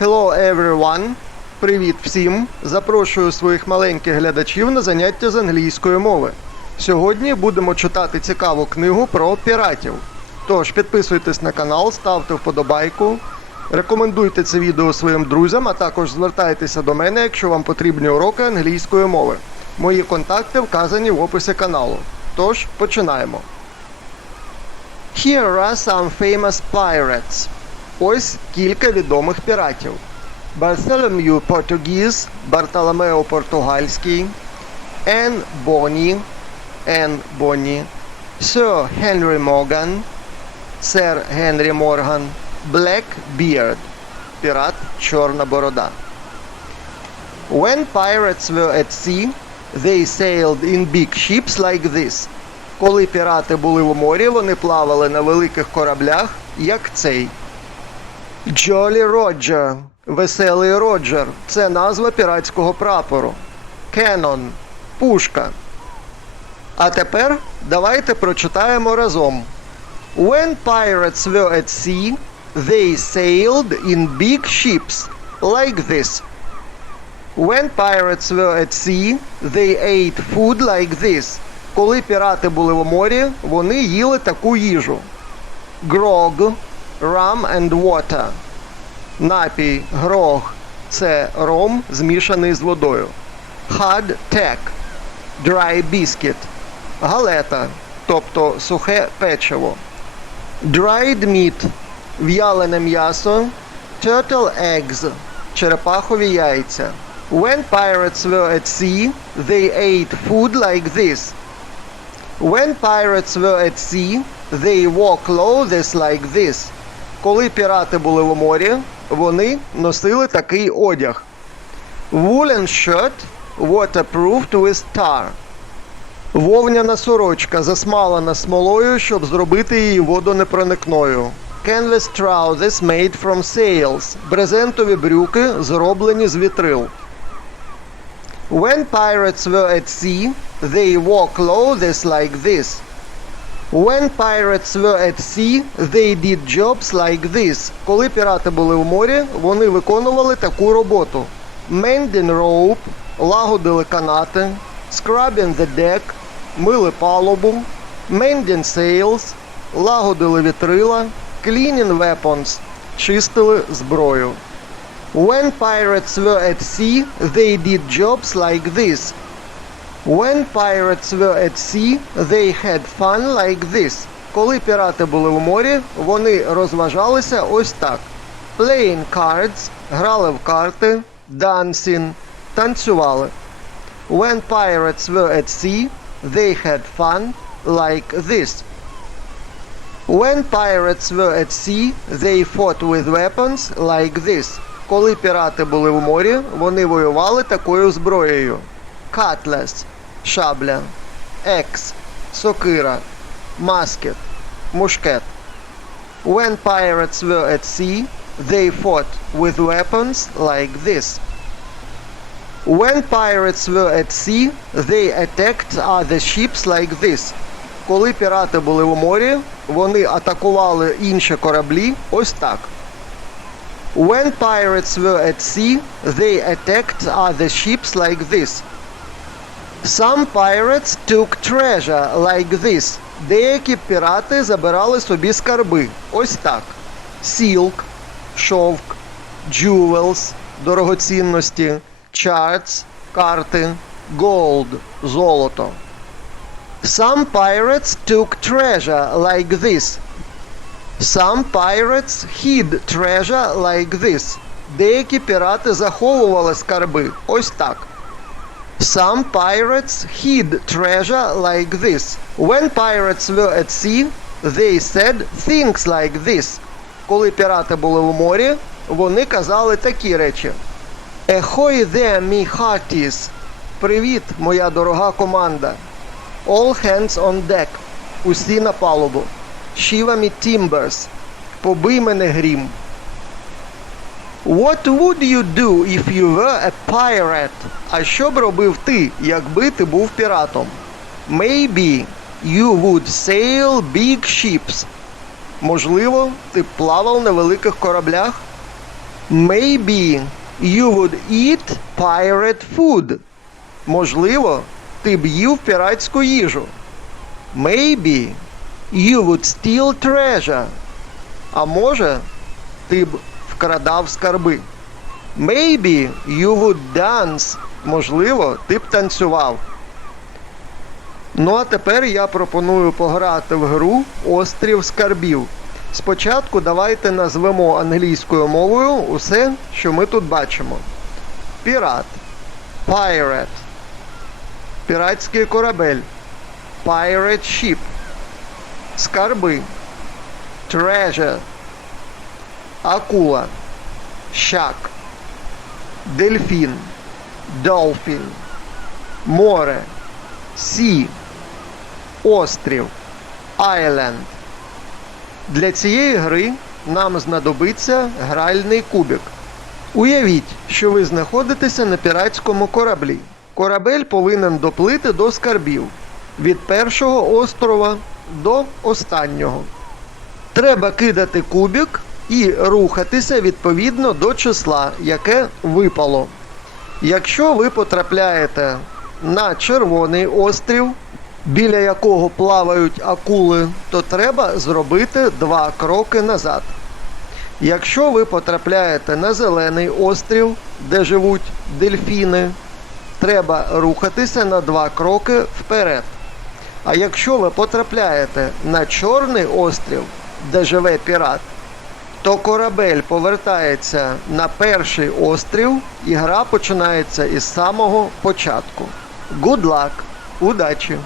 Hello everyone! Привіт всім! Запрошую своїх маленьких глядачів на заняття з англійської мови. Сьогодні будемо читати цікаву книгу про піратів. Тож підписуйтесь на канал, ставте вподобайку, рекомендуйте це відео своїм друзям, а також звертайтеся до мене, якщо вам потрібні уроки англійської мови. Мої контакти вказані в описі каналу. Тож починаємо. Here are some famous pirates. Ось кілька відомих піратів. Bartholomew Portuguese, Бартоломео Португальський, Ен Бонні, Ен Бонні, Сер Генрі Моган, Сер Генрі Морган, Black Beard, пірат Чорна Борода. When pirates were at sea, they sailed in big ships like this. Коли пірати були в морі, вони плавали на великих кораблях, як цей. Jolly Roger. Веселий Роджер. Це назва піратського прапору. Cannon. Пушка. А тепер давайте прочитаємо разом. When pirates were at sea, they sailed in big ships, like this. When pirates were at sea, they ate food like this. Коли пірати були в морі, вони їли таку їжу. Grog, rum and water. Напій, грог це ром, змішаний з водою. Hard tack – dry biscuit. Галета, тобто сухе печиво. Dried meat – в'ялене м'ясо. Turtle eggs – черепахові яйця. When pirates were at sea, they ate food like this. When pirates were at sea, they wore clothes like this. Коли пірати були в морі, вони носили такий одяг. Woolen shirt waterproofed with tar. Вовняна сорочка засмалена смолою, щоб зробити її водонепроникною. Canvas trousers made from sails. Брезентові брюки, зроблені з вітрил. When pirates were at sea, they wore clothes like this. When pirates were at sea, they did jobs like this. Коли пірати були в морі, вони виконували таку роботу. Mending rope, лагодили канати, scrubbing the deck, мили палубу, mending sails, лагодили вітрила, cleaning weapons, чистили зброю. When pirates were at sea, they did jobs like this. When pirates were at sea, they had fun like this. Коли пірати були в морі, вони розважалися ось так. Playing cards, грали в карти, dancing, танцювали. When pirates were at sea, they had fun like this. When pirates were at sea, they fought with weapons like this. Коли пірати були в морі, вони воювали такою зброєю. Cutlass – шабля, Екс – сокира, маскет – мушкет. When pirates were at sea, they fought with weapons like this. When pirates were at sea, they attacked other ships like this. Коли пірати були в морі, вони атакували інші кораблі ось так. When pirates were at sea, they attacked other ships like this. Some pirates took treasure like this. Деякі пірати забирали собі скарби. Ось так. Silk – шовк, jewels – дорогоцінності, charts – карти, gold – золото. Some pirates took treasure like this. Some pirates hid treasure like this. Деякі пірати заховували скарби. Ось так. Some pirates hid treasure like this. When pirates were at sea, they said things like this. Коли пірати були в морі, вони казали такі речі. Ahoy there, me hearties! Привіт, моя дорога команда. All hands on deck. Усі на палубу. Shiva me timbers. Побий мене грім. What would you do if you were a pirate? А що б робив ти, якби ти був піратом? Maybe you would sail big ships. Можливо, ти б плавав на великих кораблях? Maybe you would eat pirate food. Можливо, ти б їв піратську їжу. Maybe you would steal treasure. А може, ти б вкрадав скарби. Maybe you would dance. Можливо, ти б танцював. Ну а тепер я пропоную пограти в гру Острів скарбів. Спочатку давайте назвемо англійською мовою усе, що ми тут бачимо. Пірат. Pirate. Піратський корабель. Pirate ship. Скарби. Treasure. Акула. Щак. Дельфін. Dolphin. Море. Сі. Острів. Island. Для цієї гри нам знадобиться гральний кубик. Уявіть, що ви знаходитеся на піратському кораблі. Корабель повинен доплити до скарбів від першого острова до останнього. Треба кидати кубик і рухатися відповідно до числа, яке випало. Якщо ви потрапляєте на червоний острів, біля якого плавають акули, то треба зробити два кроки назад. Якщо ви потрапляєте на зелений острів, де живуть дельфіни, треба рухатися на два кроки вперед. А якщо ви потрапляєте на чорний острів, де живе пірат, то корабель повертається на перший острів і гра починається із самого початку. Good luck! Удачі!